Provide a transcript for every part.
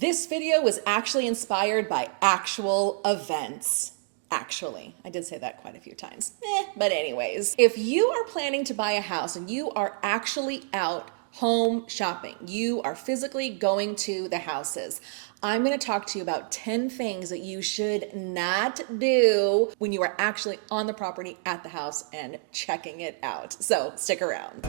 This video was actually inspired by actual events. Actually, I did say that quite a few times. But anyways, if you are planning to buy a house and you are actually out home shopping, you are physically going to the houses, I'm going to talk to you about 10 things that you should not do when you are actually on the property at the house and checking it out. So stick around.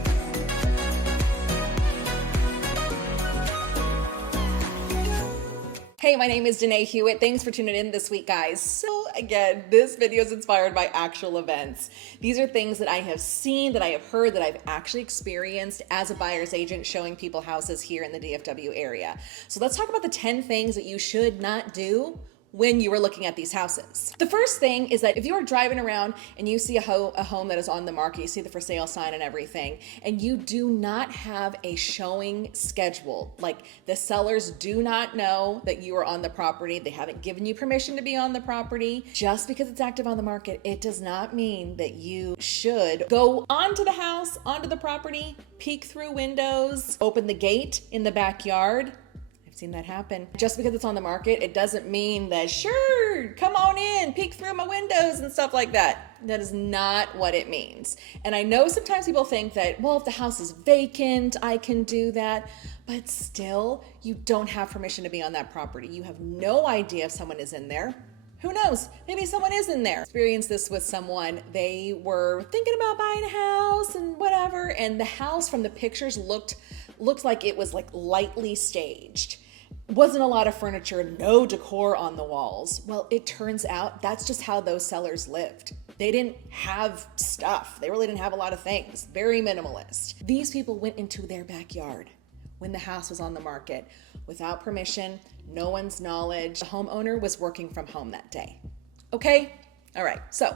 Hey, my name is Danae Hewitt. Thanks for tuning in this week, guys. So again, this video is inspired by actual events. These are things that I have seen, that I have heard, that I've actually experienced as a buyer's agent showing people houses here in the DFW area. So let's talk about the 10 things that you should not do when you are looking at these houses. The first thing is that if you are driving around and you see a home that is on the market, you see the for sale sign and everything, and you do not have a showing schedule, like the sellers do not know that you are on the property, they haven't given you permission to be on the property, just because it's active on the market, it does not mean that you should go onto the house, onto the property, peek through windows, open the gate in the backyard. Seen that happen. Just because it's on the market, it doesn't mean that, sure, come on in, peek through my windows and stuff like that. That is not what it means. And I know sometimes people think that, well, if the house is vacant, I can do that. But still, you don't have permission to be on that property. You have no idea if someone is in there. Who knows? Maybe someone is in there. Experienced this with someone. They were thinking about buying a house and whatever, and the house from the pictures looked like it was like lightly staged. Wasn't a lot of furniture, no decor on the walls. Well, it turns out that's just how those sellers lived. They didn't have stuff. They really didn't have a lot of things. Very minimalist. These people went into their backyard when the house was on the market without permission, no one's knowledge. The homeowner was working from home that day. Okay? All right. So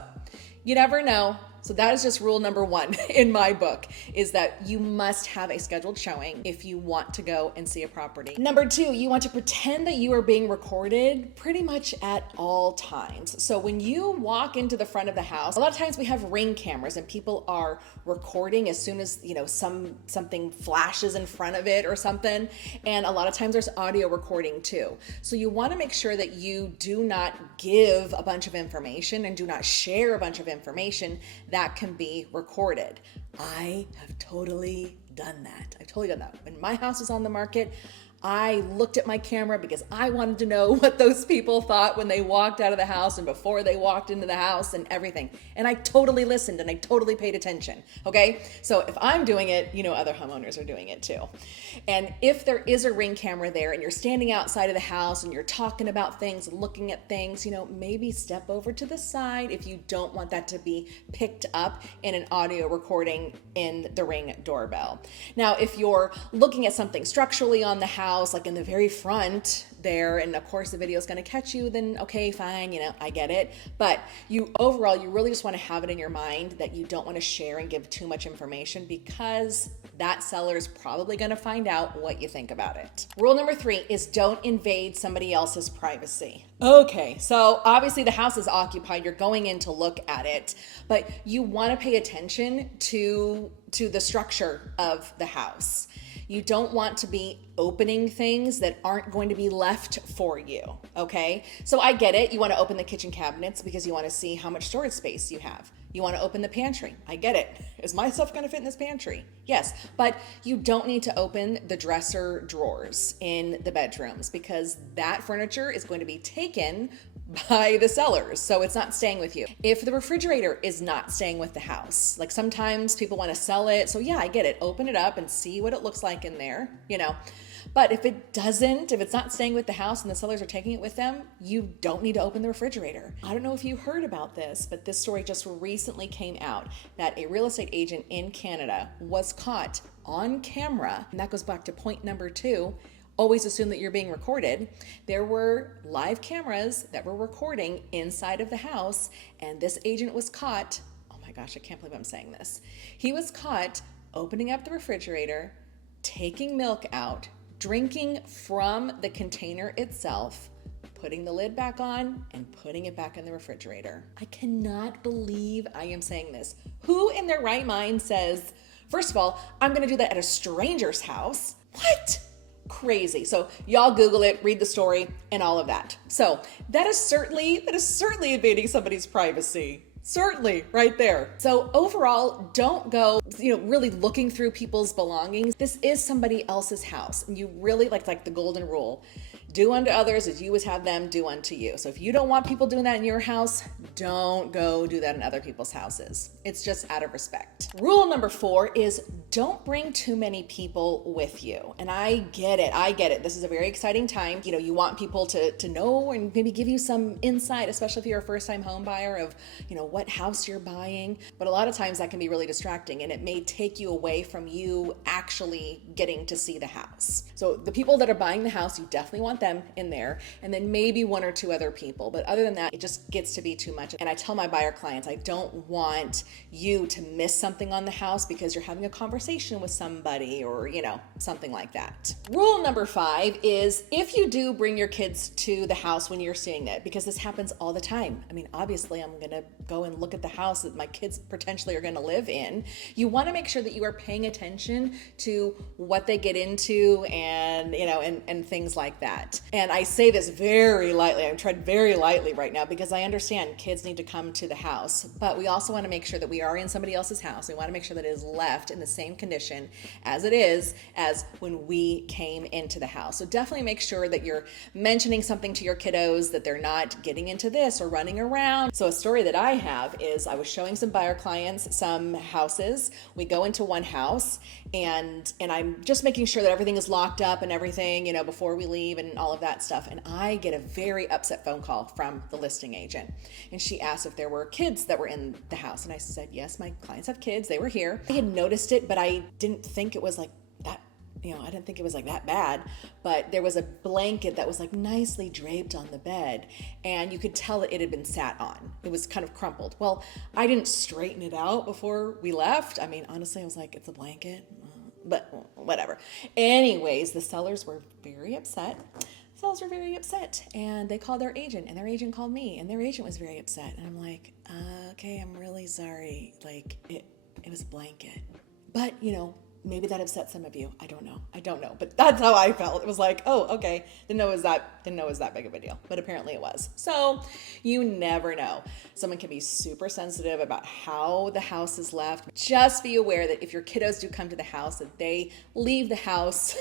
you never know. So that is just rule number one in my book, is that you must have a scheduled showing if you want to go and see a property. Number two, you want to pretend that you are being recorded pretty much at all times. So when you walk into the front of the house, a lot of times we have Ring cameras and people are recording as soon as, something flashes in front of it or something. And a lot of times there's audio recording too. So you want to make sure that you do not give a bunch of information and do not share a bunch of information that can be recorded. I have totally done that. I've totally done that. When my house was on the market, I looked at my camera because I wanted to know what those people thought when they walked out of the house and before they walked into the house and everything. And I totally listened and I totally paid attention. Okay? So if I'm doing it, other homeowners are doing it too. And if there is a Ring camera there and you're standing outside of the house and you're talking about things, looking at things, maybe step over to the side if you don't want that to be picked up in an audio recording in the Ring doorbell. Now, if you're looking at something structurally on the house, like in the very front there, and of course the video is going to catch you, then okay, fine, I get it. But you really just want to have it in your mind that you don't want to share and give too much information, because that seller is probably going to find out what you think about it. Rule number 3 is don't invade somebody else's privacy. Okay, so obviously the house is occupied, you're going in to look at it, but you want to pay attention to the structure of the house. You don't want to be opening things that aren't going to be left for you, okay? So I get it. You want to open the kitchen cabinets because you want to see how much storage space you have. You want to open the pantry. I get it. Is my stuff going to fit in this pantry? Yes, but you don't need to open the dresser drawers in the bedrooms, because that furniture is going to be taken by the sellers, so it's not staying with you. If the refrigerator is not staying with the house, like sometimes people want to sell it, so yeah, I get it. Open it up and see what it looks like in there, But if it's not staying with the house and the sellers are taking it with them, you don't need to open the refrigerator. I don't know if you heard about this, but this story just recently came out that a real estate agent in Canada was caught on camera, and that goes back to point number 2. Always assume that you're being recorded. There were live cameras that were recording inside of the house, and this agent was caught, oh my gosh, I can't believe I'm saying this. He was caught opening up the refrigerator, taking milk out, drinking from the container itself, putting the lid back on, and putting it back in the refrigerator. I cannot believe I am saying this. Who in their right mind says, first of all, I'm gonna do that at a stranger's house? What? crazy. So y'all Google it, read the story and all of that. So that is certainly invading somebody's privacy. Certainly, right there. So overall, don't go, really looking through people's belongings. This is somebody else's house. And you really, like the golden rule, do unto others as you would have them do unto you. So if you don't want people doing that in your house, don't go do that in other people's houses. It's just out of respect. Rule number 4 is don't bring too many people with you. And I get it. This is a very exciting time. You want people to know and maybe give you some insight, especially if you're a first-time home buyer, of, what house you're buying. But a lot of times that can be really distracting, and it may take you away from you actually getting to see the house. So the people that are buying the house, you definitely want them in there, and then maybe 1 or 2 other people. But other than that, it just gets to be too much. And I tell my buyer clients, I don't want you to miss something on the house because you're having a conversation with somebody or, something like that. Rule number 5 is if you do bring your kids to the house when you're seeing it, because this happens all the time. I mean, obviously I'm going to go and look at the house that my kids potentially are going to live in. You want to make sure that you are paying attention to what they get into and, and things like that. And I say this very lightly. I'm tread very lightly right now because I understand kids need to come to the house, but we also want to make sure that we are in somebody else's house. We want to make sure that it is left in the same condition as it is as when we came into the house. So definitely make sure that you're mentioning something to your kiddos, that they're not getting into this or running around. So a story that I have is I was showing some buyer clients some houses. We go into one house and I'm just making sure that everything is locked up and everything, before we leave and all of that stuff. And I get a very upset phone call from the listing agent. And she asked if there were kids that were in the house. And I said, yes, my clients have kids. They were here. I had noticed it, but I didn't think it was like that. I didn't think it was like that bad, but there was a blanket that was like nicely draped on the bed, and you could tell that it had been sat on. It was kind of crumpled. Well, I didn't straighten it out before we left. I mean, honestly, I was like, it's a blanket, but whatever. Anyways, the sellers were very upset. And they called their agent, and their agent called me, and their agent was very upset. And I'm like, okay, I'm really sorry. Like it was a blanket, but maybe that upset some of you. I don't know. But that's how I felt. It was like, oh, okay. Didn't know it was that big of a deal. But apparently it was. So you never know. Someone can be super sensitive about how the house is left. Just be aware that if your kiddos do come to the house, that they leave the house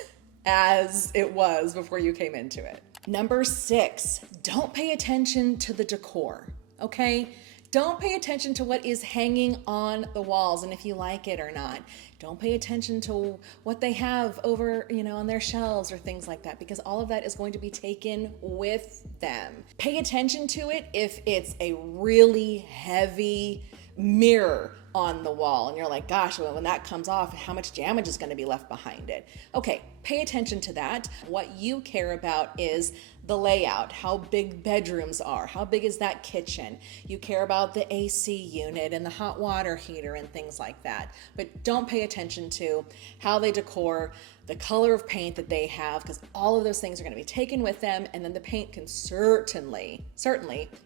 as it was before you came into it. Number 6, don't pay attention to the decor. Okay? Don't pay attention to what is hanging on the walls and if you like it or not. Don't pay attention to what they have over, on their shelves or things like that, because all of that is going to be taken with them. Pay attention to it if it's a really heavy mirror on the wall and you're like, gosh, well, when that comes off, how much damage is going to be left behind it? Okay, pay attention to that. What you care about is the layout, how big bedrooms are, how big is that kitchen. You care about the AC unit and the hot water heater and things like that. But don't pay attention to how they decor, the color of paint that they have, because all of those things are going to be taken with them, and then the paint can certainly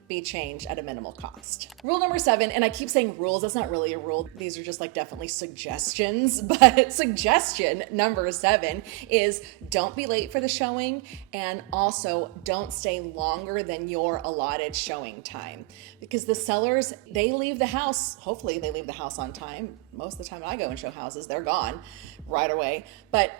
be changed at a minimal cost. Rule number 7, and I keep saying rules, that's not really a rule. These are just like definitely suggestions, but suggestion number 7 is don't be late for the showing, and also don't stay longer than your allotted showing time. Because the sellers, they leave the house, hopefully they leave the house on time. Most of the time I go and show houses, they're gone right away. But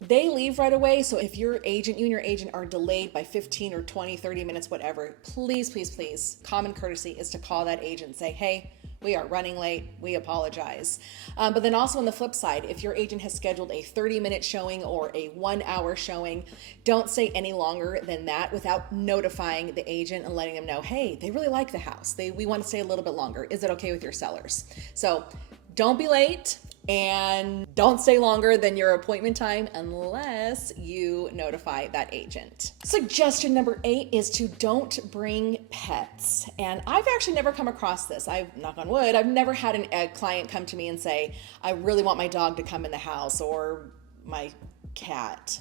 they leave right away. So if you and your agent are delayed by 15 or 20, 30 minutes, whatever, please, common courtesy is to call that agent and say, hey, we are running late. We apologize. But then also on the flip side, if your agent has scheduled a 30-minute showing or a 1-hour showing, don't stay any longer than that without notifying the agent and letting them know, hey, they really like the house. We want to stay a little bit longer. Is it okay with your sellers? So don't be late. And don't stay longer than your appointment time unless you notify that agent. Suggestion number 8 is to don't bring pets. And I've actually never come across this. Knock on wood, I've never had a client come to me and say, I really want my dog to come in the house or my cat.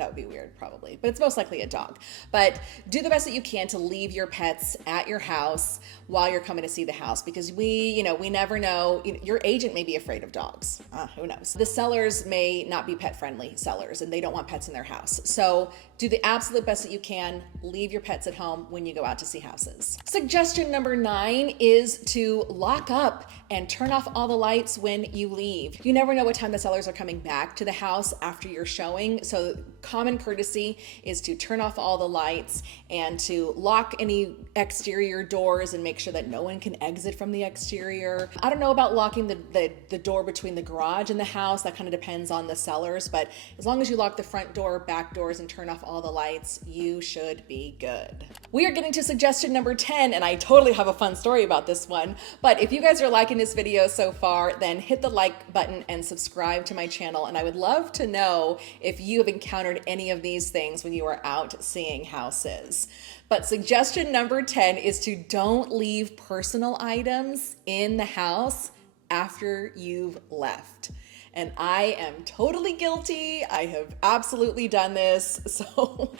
That would be weird probably, but it's most likely a dog. But do the best that you can to leave your pets at your house while you're coming to see the house, because we never know. Your agent may be afraid of dogs. Who knows? The sellers may not be pet friendly sellers and they don't want pets in their house. So do the absolute best that you can. Leave your pets at home when you go out to see houses. Suggestion number 9 is to lock up and turn off all the lights when you leave. You never know what time the sellers are coming back to the house after your showing. So common courtesy is to turn off all the lights and to lock any exterior doors and make sure that no one can exit from the exterior. I don't know about locking the door between the garage and the house. That kind of depends on the sellers, but as long as you lock the front door, back doors, and turn off all the lights, you should be good. We are getting to suggestion number 10, and I totally have a fun story about this one. But if you guys are liking this video so far, then hit the like button and subscribe to my channel. And I would love to know if you have encountered any of these things when you are out seeing houses. But suggestion number 10 is to don't leave personal items in the house after you've left. And I am totally guilty. I have absolutely done this. So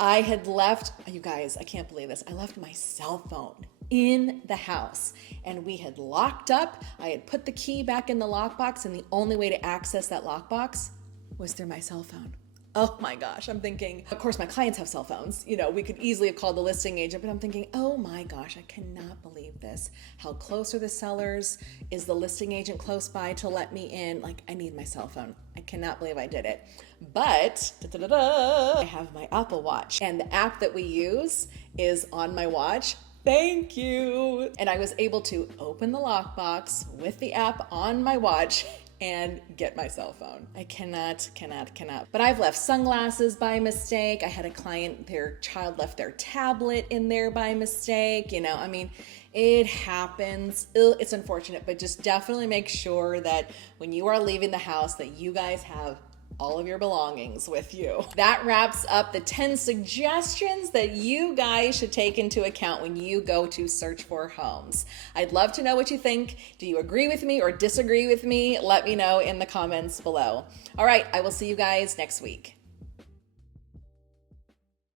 I had left, you guys, I can't believe this. I left my cell phone in the house and we had locked up. I had put the key back in the lockbox, and the only way to access that lockbox was through my cell phone. Oh my gosh, I'm thinking, of course my clients have cell phones. We could easily have called the listing agent, but I'm thinking, oh my gosh, I cannot believe this. How close are the sellers? Is the listing agent close by to let me in? Like, I need my cell phone. I cannot believe I did it. But I have my Apple Watch, and the app that we use is on my watch. Thank you. And I was able to open the lockbox with the app on my watch and get my cell phone. I cannot. But I've left sunglasses by mistake. I had a client, their child left their tablet in there by mistake. It happens. It's unfortunate, but just definitely make sure that when you are leaving the house that you guys have all of your belongings with you. That wraps up the 10 suggestions that you guys should take into account when you go to search for homes. I'd love to know what you think. Do you agree with me or disagree with me? Let me know in the comments below. All right, I will see you guys next week.